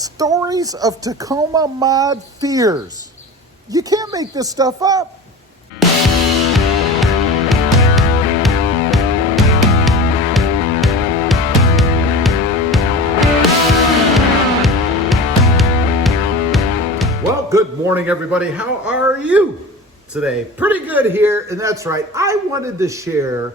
Stories of Tacoma Mod Fears. You can't make this stuff up. Well, good morning, everybody. How are you today? Pretty good here, and that's right. I wanted to share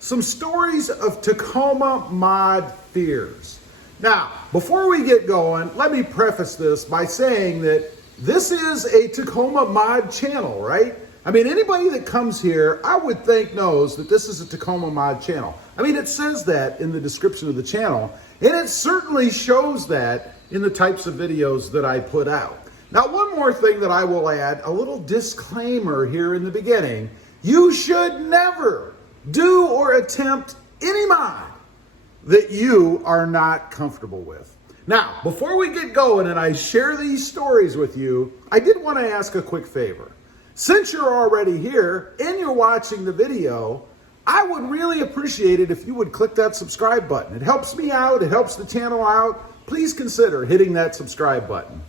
some stories of Tacoma Mod Fears. Now, before we get going, let me preface this by saying that this is a Tacoma Mod channel, right? I mean, anybody that comes here, I would think knows that this is a Tacoma Mod channel. I mean, it says that in the description of the channel, and it certainly shows that in the types of videos that I put out. Now, one more thing that I will add, a little disclaimer here in the beginning. You should never do or attempt any mod that you are not comfortable with. Now, before we get going and I share these stories with you, I did want to ask a quick favor. Since you're already here and you're watching the video, I would really appreciate it if you would click that subscribe button. It helps me out, it helps the channel out. Please consider hitting that subscribe button.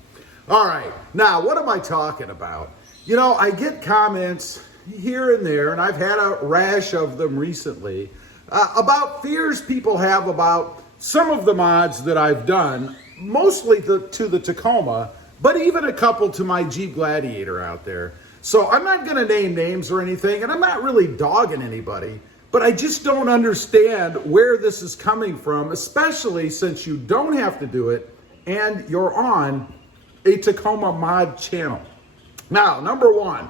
All right, now what am I talking about? You know, I get comments here and there, and I've had a rash of them recently, about fears people have about some of the mods that I've done, mostly to the Tacoma, but even a couple to my Jeep Gladiator out there. So I'm not going to name names or anything, and I'm not really dogging anybody, but I just don't understand where this is coming from, especially since you don't have to do it and you're on a Tacoma Mod channel. Now, number one,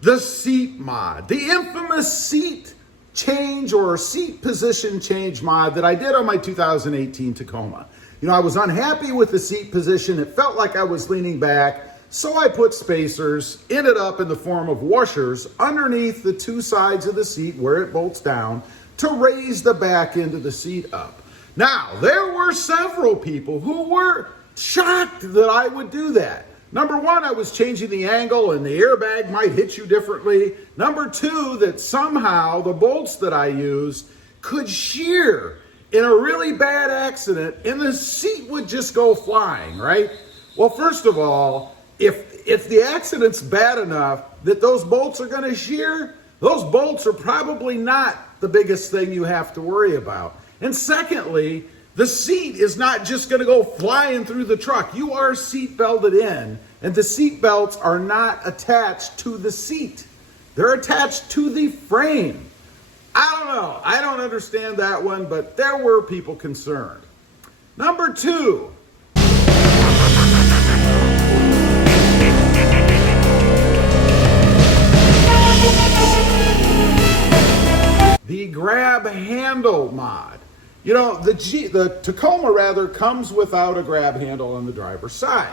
the seat mod, the infamous seat change or seat position change mod that I did on my 2018 Tacoma. You know, I was unhappy with the seat position. It felt like I was leaning back. So I put spacers, ended up in the form of washers underneath the two sides of the seat where it bolts down to raise the back end of the seat up. Now, there were several people who were shocked that I would do that. Number one, I was changing the angle and the airbag might hit you differently. Number two, that somehow the bolts that I used could shear in a really bad accident and the seat would just go flying, right? Well, first of all, if the accident's bad enough that those bolts are going to shear, those bolts are probably not the biggest thing you have to worry about. And secondly, the seat is not just going to go flying through the truck. You are seat belted in, and the seat belts are not attached to the seat. They're attached to the frame. I don't know. I don't understand that one, but there were people concerned. Number two. The grab handle mod. You know, the Tacoma rather comes without a grab handle on the driver's side.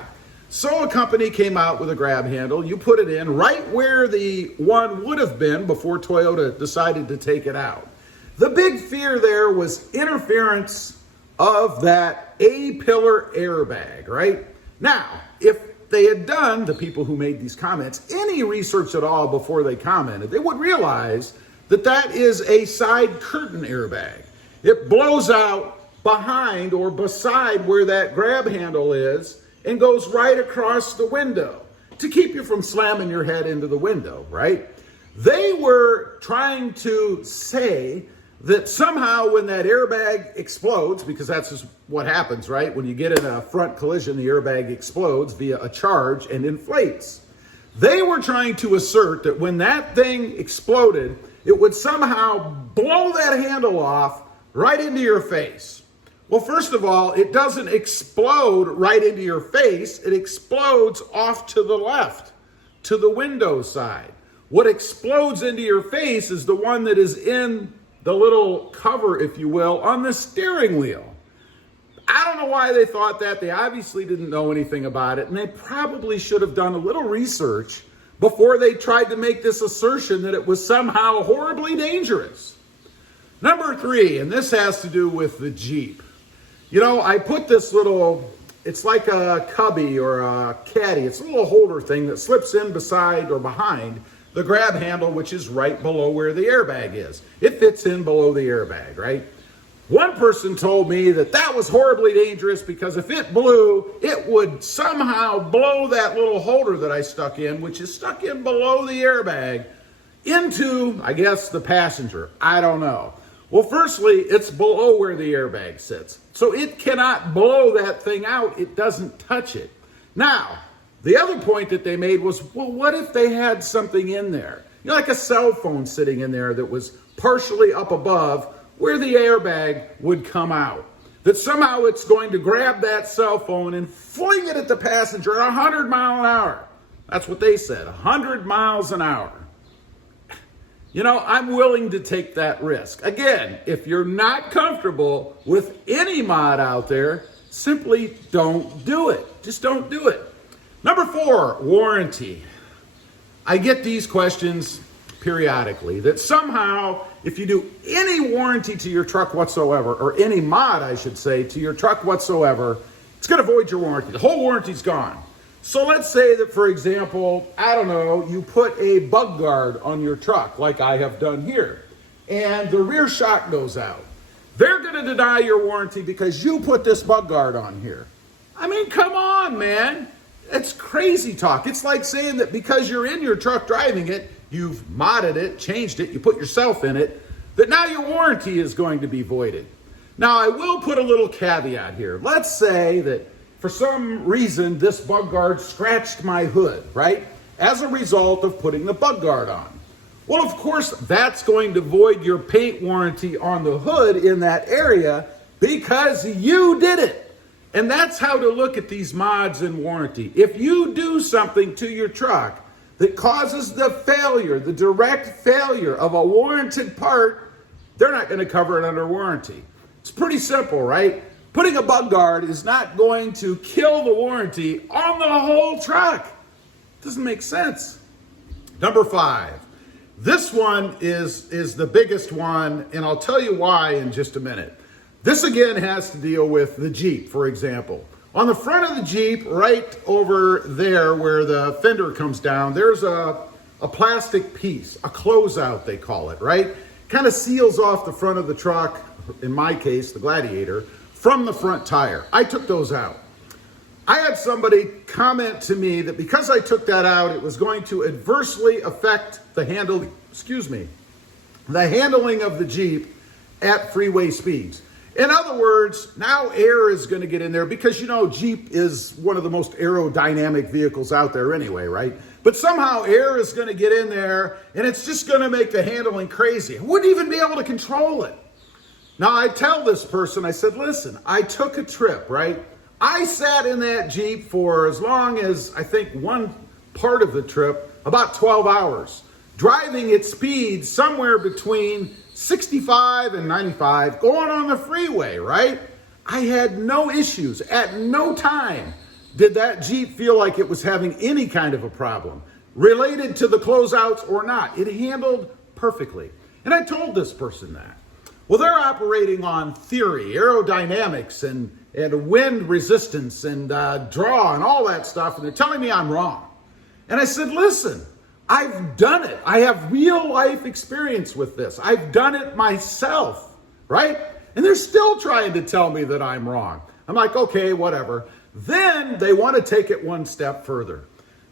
So a company came out with a grab handle. You put it in right where the one would have been before Toyota decided to take it out. The big fear there was interference of that A-pillar airbag, right? Now, if they had done, the people who made these comments, any research at all before they commented, they would realize that that is a side curtain airbag. It blows out behind or beside where that grab handle is and goes right across the window to keep you from slamming your head into the window, right? They were trying to say that somehow when that airbag explodes, because that's just what happens, right? When you get in a front collision, the airbag explodes via a charge and inflates. They were trying to assert that when that thing exploded, it would somehow blow that handle off right into your face. Well, first of all, it doesn't explode right into your face. It explodes off to the left, to the window side. What explodes into your face is the one that is in the little cover, if you will, on the steering wheel. I don't know why they thought that. They obviously didn't know anything about it, and they probably should have done a little research before they tried to make this assertion that it was somehow horribly dangerous. Number three, and this has to do with the Jeep. You know, I put this little, it's like a cubby or a caddy. It's a little holder thing that slips in beside or behind the grab handle, which is right below where the airbag is. It fits in below the airbag, right? One person told me that that was horribly dangerous because if it blew, it would somehow blow that little holder that I stuck in, which is stuck in below the airbag, into, I guess, the passenger. I don't know. Well, firstly, it's below where the airbag sits. So it cannot blow that thing out. It doesn't touch it. Now, the other point that they made was, well, what if they had something in there? You know, like a cell phone sitting in there that was partially up above where the airbag would come out. That somehow it's going to grab that cell phone and fling it at the passenger at 100 miles an hour. That's what they said, 100 miles an hour. You know, I'm willing to take that risk. Again, if you're not comfortable with any mod out there, simply don't do it. Just don't do it. Number 4, warranty. I get these questions periodically that somehow if you do any warranty to your truck whatsoever, or any mod, I should say, to your truck whatsoever, it's going to void your warranty. The whole warranty's gone. So let's say that, for example, I don't know, you put a bug guard on your truck like I have done here, and the rear shock goes out. They're going to deny your warranty because you put this bug guard on here. I mean, come on, man. It's crazy talk. It's like saying that because you're in your truck driving it, you've modded it, changed it, you put yourself in it, that now your warranty is going to be voided. Now, I will put a little caveat here. Let's say that for some reason this bug guard scratched my hood, right? As a result of putting the bug guard on. Well, of course, that's going to void your paint warranty on the hood in that area because you did it. And that's how to look at these mods and warranty. If you do something to your truck that causes the failure, the direct failure of a warranted part, they're not going to cover it under warranty. It's pretty simple, right? Putting a bug guard is not going to kill the warranty on the whole truck. Doesn't make sense. Number 5. This one is the biggest one, and I'll tell you why in just a minute. This again has to deal with the Jeep, for example. On the front of the Jeep, right over there where the fender comes down, there's a plastic piece, a closeout they call it, right? Kind of seals off the front of the truck, in my case, the Gladiator, from the front tire. I took those out. I had somebody comment to me that because I took that out, it was going to adversely affect the handling of the Jeep at freeway speeds. In other words, now air is going to get in there because, you know, Jeep is one of the most aerodynamic vehicles out there anyway, right? But somehow air is going to get in there and it's just going to make the handling crazy. I wouldn't even be able to control it. Now, I tell this person, I said, listen, I took a trip, right? I sat in that Jeep for as long as, I think, one part of the trip, about 12 hours, driving at speeds somewhere between 65 and 95, going on the freeway, right? I had no issues. At no time did that Jeep feel like it was having any kind of a problem, related to the closeouts or not. It handled perfectly. And I told this person that. Well, they're operating on theory, aerodynamics, and wind resistance, and draw, and all that stuff, and they're telling me I'm wrong. And I said, listen, I've done it. I have real life experience with this. I've done it myself, right? And they're still trying to tell me that I'm wrong. I'm like, okay, whatever. Then they want to take it one step further.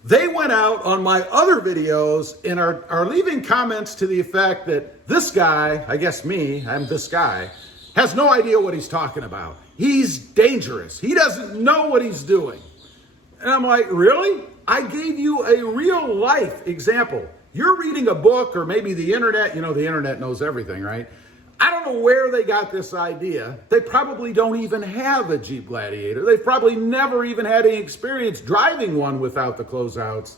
They went out on my other videos and are leaving comments to the effect that this guy, I guess me, I'm this guy, has no idea what he's talking about. He's dangerous. He doesn't know what he's doing. And I'm like, really? I gave you a real life example. You're reading a book or maybe the internet. You know, the internet knows everything, right? I don't know where they got this idea. They probably don't even have a Jeep Gladiator. They've probably never even had any experience driving one without the closeouts.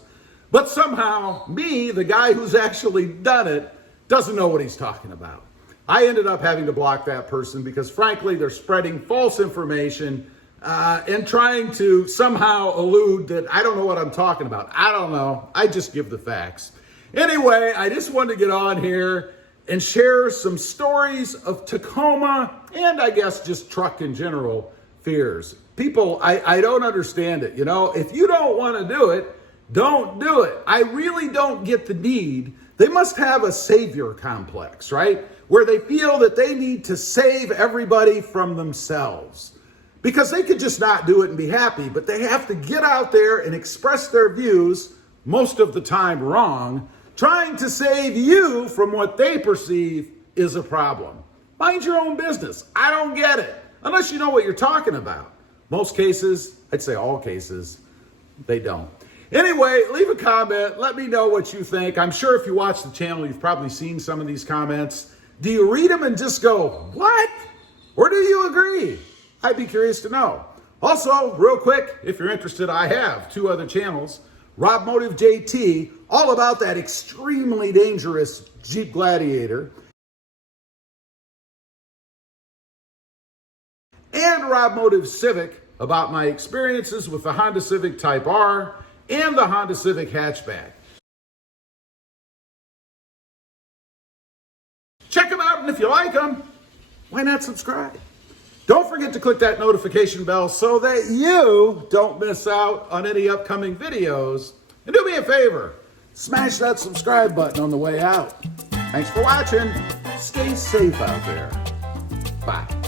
But somehow, me, the guy who's actually done it, doesn't know what he's talking about. I ended up having to block that person because, frankly, they're spreading false information and trying to somehow allude that I don't know what I'm talking about. I don't know. I just give the facts. Anyway, I just wanted to get on here and share some stories of Tacoma and I guess just truck in general fears. People, I don't understand it. You know, if you don't want to do it, don't do it. I really don't get the need. They must have a savior complex, right? where they feel that they need to save everybody from themselves. Because they could just not do it and be happy, but they have to get out there and express their views, most of the time wrong, trying to save you from what they perceive is a problem. Mind your own business. I don't get it. Unless you know what you're talking about. Most cases, I'd say all cases, they don't. Anyway, leave a comment. Let me know what you think. I'm sure if you watch the channel, you've probably seen some of these comments. Do you read them and just go, what? Or do you agree? I'd be curious to know. Also, real quick, if you're interested, I have 2 other channels. RobMotive JT, all about that extremely dangerous Jeep Gladiator. And RobMotive Civic, about my experiences with the Honda Civic Type R and the Honda Civic hatchback. Check them out, and if you like them, why not subscribe? Don't forget to click that notification bell so that you don't miss out on any upcoming videos. And do me a favor, smash that subscribe button on the way out. Thanks for watching. Stay safe out there. Bye.